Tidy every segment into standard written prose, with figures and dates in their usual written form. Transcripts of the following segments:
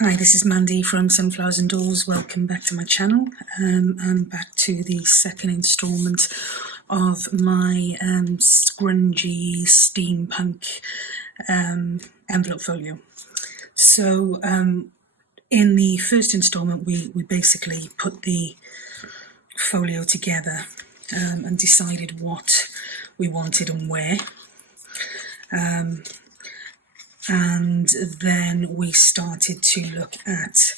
Hi, this is Mandy from Sunflowers and Doors. Welcome back to my channel. I'm back to the second instalment of my Grungy Steampunk Envelope Folio. So in the first instalment we basically put the folio together and decided what we wanted and where. And then we started to look at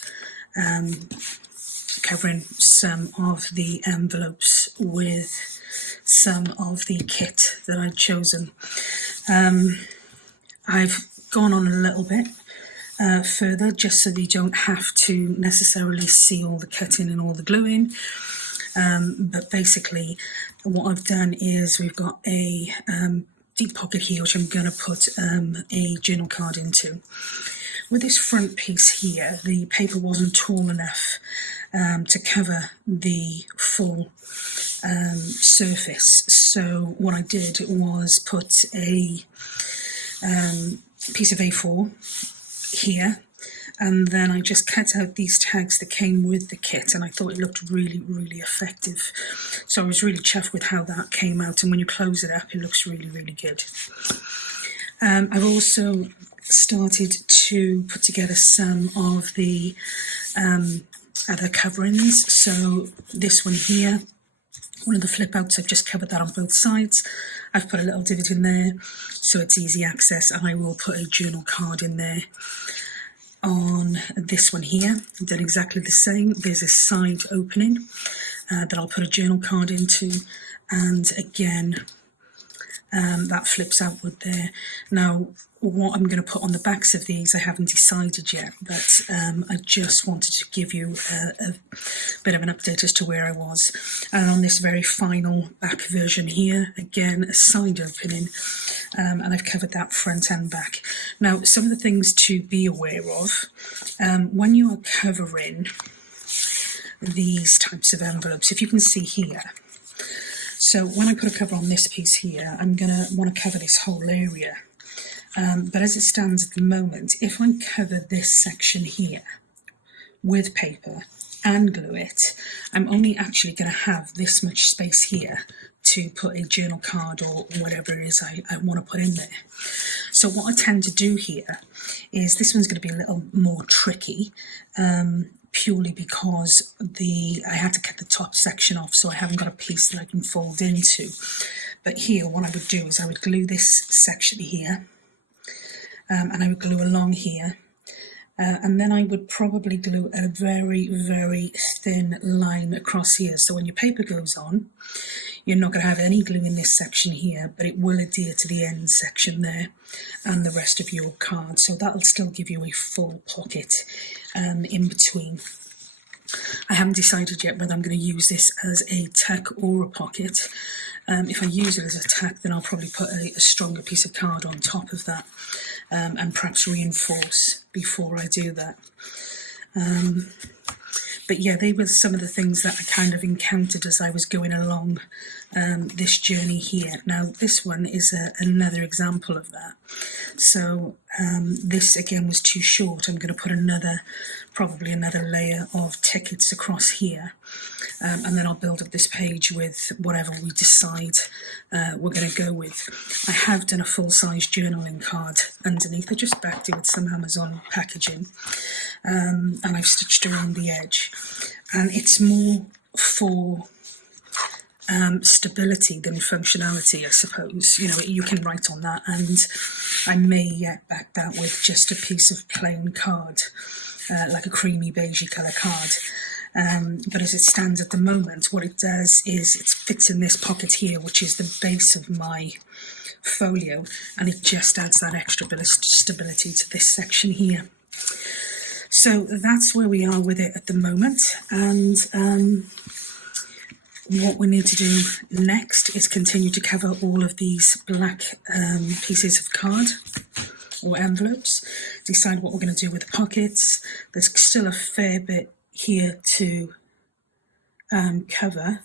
covering some of the envelopes with some of the kit that I'd chosen. I've gone on a little bit further just so that you don't have to necessarily see all the cutting and all the gluing. But basically what I've done is we've got a deep pocket here which I'm going to put a journal card into. With this front piece here, the paper wasn't tall enough to cover the full surface, so what I did was put a piece of A4 here, and then I just cut out these tags that came with the kit, and I thought it looked really effective. So I was really chuffed with how that came out, and when you close it up it looks really good. I've also started to put together some of the other coverings. So this one here, one of the flip outs, I've just covered that on both sides. I've put a little divot in there so it's easy access, and I will put a journal card in there. On this one here, I've done exactly the same. There's a side opening that I'll put a journal card into, and again that flips outward there. Now what I'm going to put on the backs of these I haven't decided yet, but I just wanted to give you a bit of an update as to where I was. And on this very final back version here, again a side opening, and I've covered that front and back. Now some of the things to be aware of when you are covering these types of envelopes, if you can see here, so when I put a cover on this piece here, I'm going to want to cover this whole area. But as it stands at the moment, if I cover this section here with paper and glue it, I'm only actually going to have this much space here to put a journal card or whatever it is I want to put in there. So what I tend to do here is, this one's going to be a little more tricky, purely because I had to cut the top section off, so I haven't got a piece that I can fold into. But here what I would do is I would glue this section here, and I would glue along here, and then I would probably glue a very thin line across here, so when your paper goes on you're not going to have any glue in this section here, but it will adhere to the end section there and the rest of your card, so that'll still give you a full pocket in between. I haven't decided yet whether I'm going to use this as a tack or a pocket. If I use it as a tack, then I'll probably put a stronger piece of card on top of that, and perhaps reinforce before I do that. But yeah, they were some of the things that I kind of encountered as I was going along this journey here. Now this one is another example of that. So this again was too short. I'm going to put probably another layer of tickets across here, and then I'll build up this page with whatever we decide we're going to go with. I have done a full-size journaling card underneath. I just backed it with some Amazon packaging, and I've stitched around the edge, and it's more for stability than functionality, I suppose. You know, you can write on that, and I may yet back that with just a piece of plain card, like a creamy beigey colour card. But as it stands at the moment, what it does is it fits in this pocket here, which is the base of my folio, and it just adds that extra bit of stability to this section here. So that's where we are with it at the moment, and what we need to do next is continue to cover all of these black pieces of card or envelopes, decide what we're going to do with the pockets. There's still a fair bit here to cover,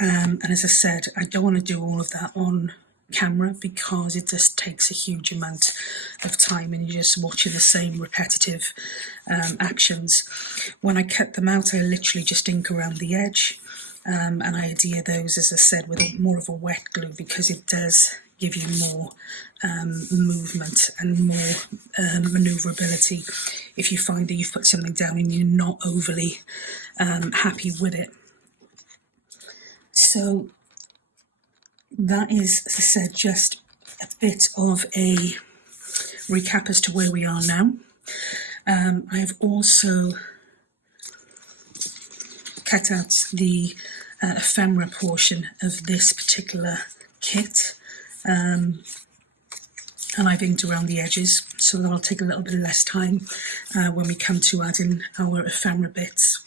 and as I said, I don't want to do all of that on camera, because it just takes a huge amount of time and you're just watching the same repetitive actions. When I cut them out, I literally just ink around the edge, and I adhere those, as I said, with more of a wet glue, because it does give you more movement and more manoeuvrability if you find that you've put something down and you're not overly happy with it. So that is, as I said, just a bit of a recap as to where we are now. I have also cut out the ephemera portion of this particular kit, and I've inked around the edges, so that'll take a little bit less time when we come to adding our ephemera bits.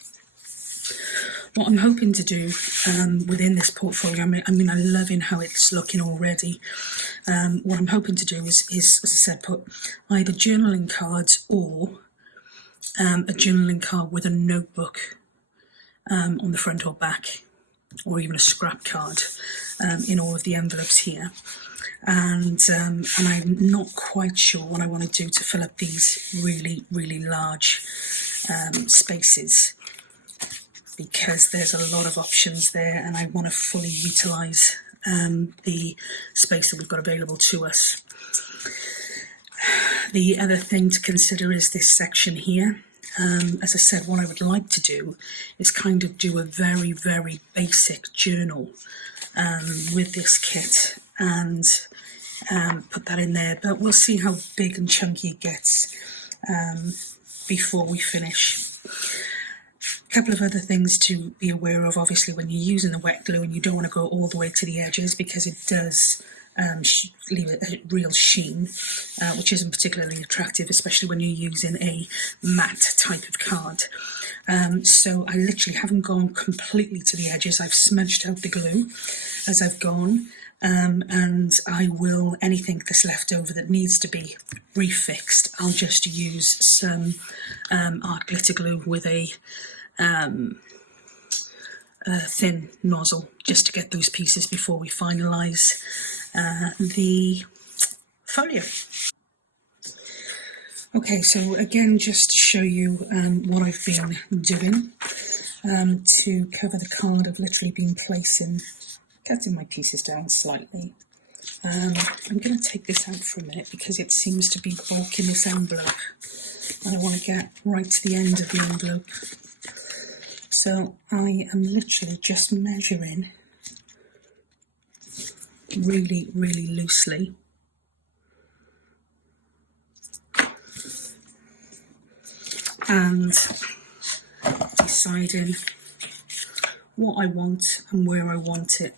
What I'm hoping to do within this portfolio, I mean, I'm loving how it's looking already. What I'm hoping to do is, as I said, put either journaling cards or a journaling card with a notebook on the front or back, or even a scrap card in all of the envelopes here. And I'm not quite sure what I want to do to fill up these really, really large spaces, because there's a lot of options there and I want to fully utilise the space that we've got available to us. The other thing to consider is this section here. As I said, what I would like to do is kind of do a very, very basic journal with this kit and put that in there, but we'll see how big and chunky it gets before we finish. A couple of other things to be aware of, obviously, when you're using the wet glue, and you don't want to go all the way to the edges because it does leave a real sheen, which isn't particularly attractive, especially when you're using a matte type of card. So I literally haven't gone completely to the edges. I've smudged out the glue as I've gone, and I will, anything that's left over that needs to be refixed, I'll just use some art glitter glue with a thin nozzle just to get those pieces before we finalise the folio. Okay, so again, just to show you what I've been doing to cover the card, I've literally been cutting my pieces down slightly. I'm going to take this out for a minute because it seems to be bulking this envelope and I want to get right to the end of the envelope. So I am literally just measuring really, really loosely. And deciding what I want and where I want it.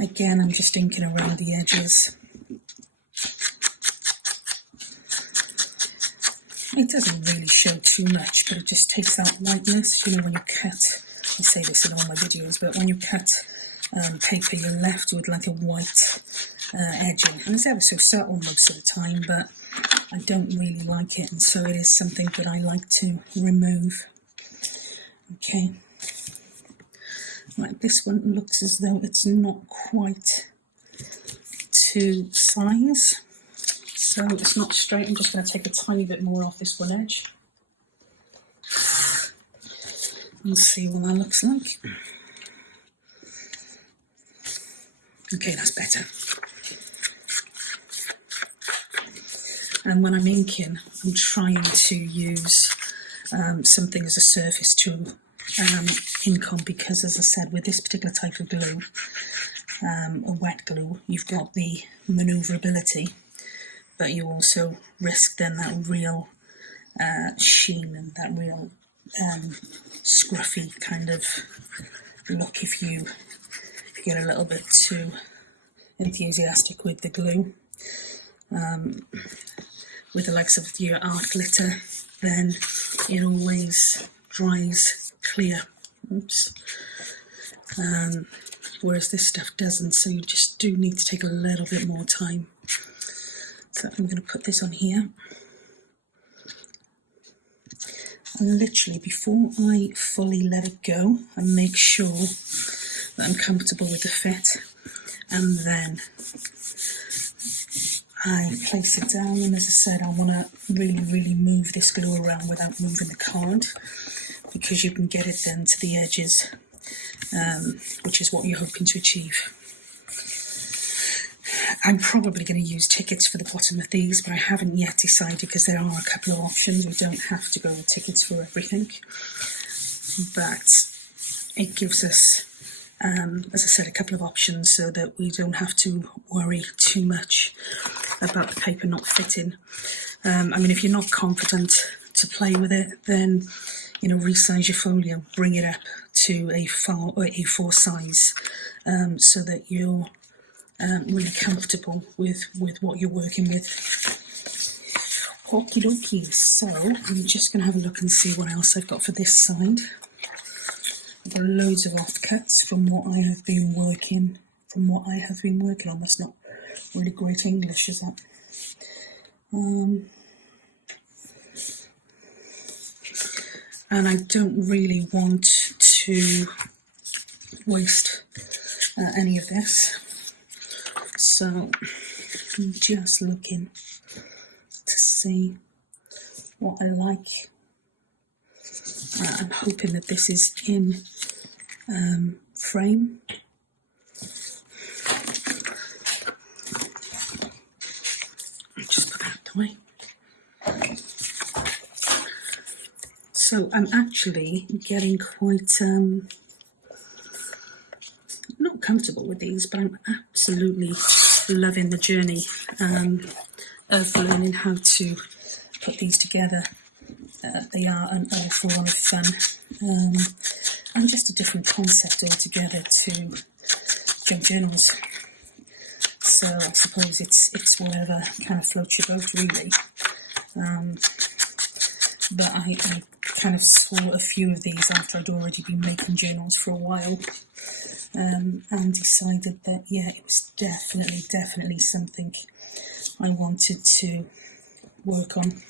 Again, I'm just inking around the edges. It doesn't really show too much, but it just takes that lightness. You know, when you cut, I say this in all my videos, but when you cut paper, you're left with like a white edging. And it's ever so subtle most of the time, but I don't really like it, and so it is something that I like to remove. Okay. Right, this one looks as though it's not quite to size. So it's not straight. I'm just going to take a tiny bit more off this one edge and see what that looks like. Okay, that's better. And when I'm inking, I'm trying to use something as a surface to ink on, because, as I said, with this particular type of glue, or wet glue, you've got the manoeuvrability, but you also risk then that real sheen and that real scruffy kind of look if you get a little bit too enthusiastic with the glue. With the likes of your art glitter, then it always dries clear. Oops. Whereas this stuff doesn't, so you just do need to take a little bit more time. So I'm going to put this on here. literally, before I fully let it go and make sure that I'm comfortable with the fit, and then I place it down, and as I said, I want to really move this glue around without moving the card, because you can get it then to the edges, which is what you're hoping to achieve. I'm probably going to use tickets for the bottom of these, but I haven't yet decided, because there are a couple of options. We don't have to go with tickets for everything, but it gives us, as I said, a couple of options so that we don't have to worry too much about the paper not fitting. I mean, if you're not confident to play with it, then, you know, resize your folio, bring it up to a A4 size, so that you're really comfortable with what you're working with. Okie dokie, so I'm just going to have a look and see what else I've got for this side. I've got loads of offcuts from what I have been working on. That's not really great English, is that? And I don't really want to waste any of this. So I'm just looking to see what I like. I'm hoping that this is in frame. Just put that out the way. So I'm actually getting quite not comfortable with these, but I'm absolutely loving the journey of learning how to put these together. They are an awful lot of fun, and just a different concept altogether to junk journals. So I suppose it's whatever kind of floats your boat, really. But I kind of saw a few of these after I'd already been making journals for a while, and decided that, yeah, it was definitely something I wanted to work on.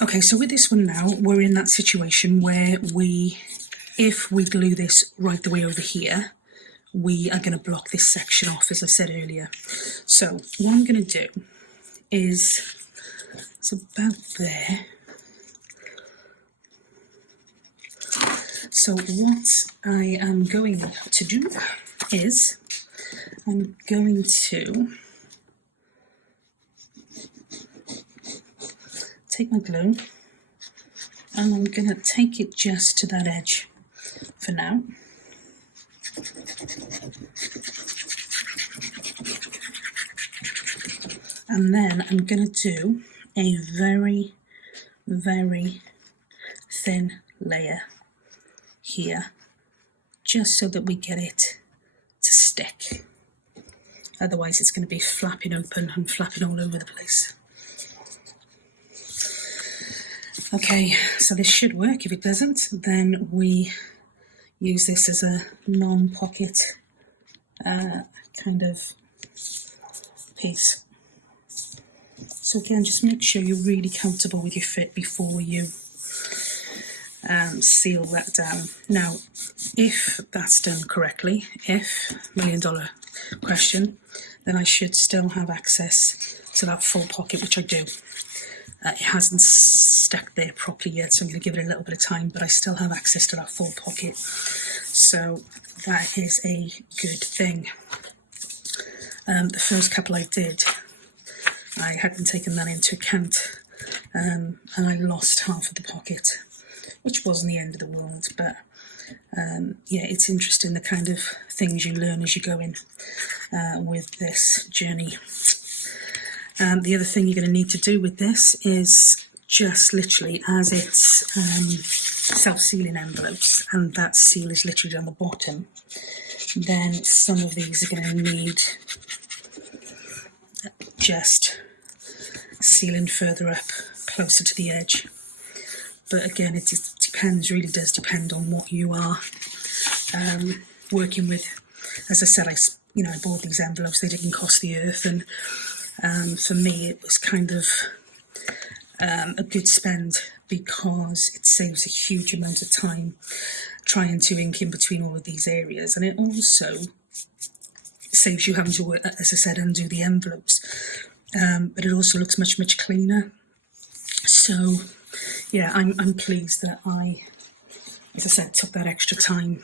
Okay, so with this one now, we're in that situation where if we glue this right the way over here, we are going to block this section off, as I said earlier. So what I'm going to do is, it's about there. So what I am going to do is, I'm going to take my glue, and I'm going to take it just to that edge for now. And then I'm going to do a very thin layer here, just so that we get it to stick. Otherwise it's going to be flapping open and flapping all over the place. Okay, so this should work. If it doesn't, then we use this as a non-pocket kind of piece. So again, just make sure you're really comfortable with your fit before you seal that down. Now, if that's done correctly, $1 million question, then I should still have access to that full pocket, which I do. It hasn't stuck there properly yet, so I'm going to give it a little bit of time, but I still have access to that full pocket. So that is a good thing. The first couple I did, I hadn't taken that into account, and I lost half of the pocket, which wasn't the end of the world, but yeah, it's interesting the kind of things you learn as you go in with this journey. The other thing you're going to need to do with this is just literally, as it's self-sealing envelopes, and that seal is literally on the bottom, then some of these are going to need just sealing further up, closer to the edge. But again, it depends, really does depend on what you are working with. As I said, I bought these envelopes, they didn't cost the earth, and for me it was kind of a good spend, because it saves a huge amount of time trying to ink in between all of these areas, and it also saves you having to, as I said, undo the envelopes, but it also looks much cleaner. So yeah, I'm pleased that I, as I said, took that extra time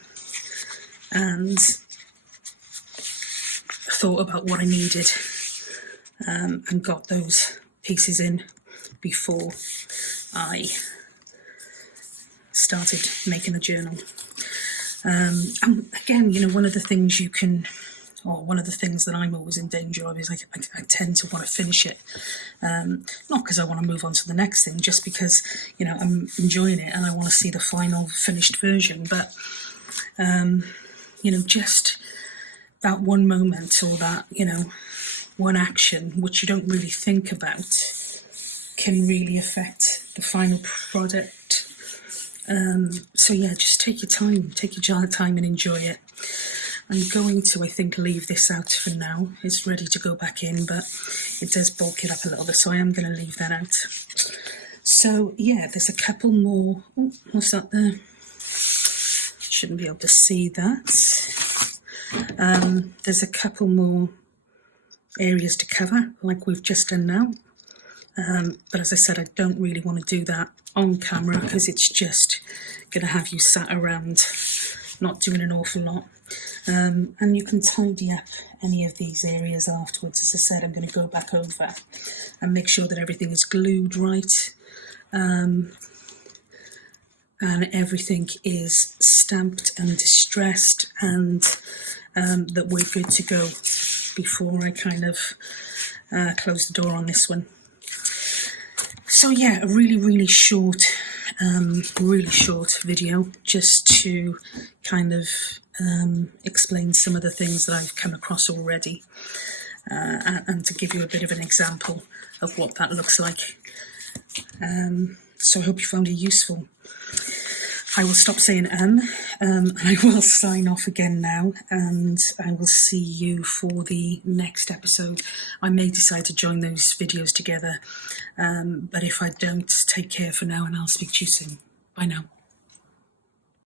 and thought about what I needed, and got those pieces in before I started making the journal. And again, you know, one of the things that I'm always in danger of is I tend to want to finish it, not because I want to move on to the next thing, just because, you know, I'm enjoying it and I want to see the final finished version. But you know, just that one moment, or that, you know, one action which you don't really think about, can really affect the final product. So yeah, just take your time and enjoy it. I'm going to, I think, leave this out for now. It's ready to go back in, but it does bulk it up a little bit, so I am going to leave that out. So yeah, there's a couple more. Oh, what's that there? Shouldn't be able to see that. There's a couple more areas to cover, like we've just done now. But as I said, I don't really want to do that on camera, because it's just going to have you sat around not doing an awful lot. And you can tidy up any of these areas afterwards. As I said, I'm going to go back over and make sure that everything is glued right, and everything is stamped and distressed, and that we're good to go before I kind of close the door on this one. So yeah, a really short video, just to kind of explain some of the things that I've come across already, and to give you a bit of an example of what that looks like. So I hope you found it useful. I will stop saying and I will sign off again now, and I will see you for the next episode. I may decide to join those videos together, but if I don't, take care for now, and I'll speak to you soon. Bye now.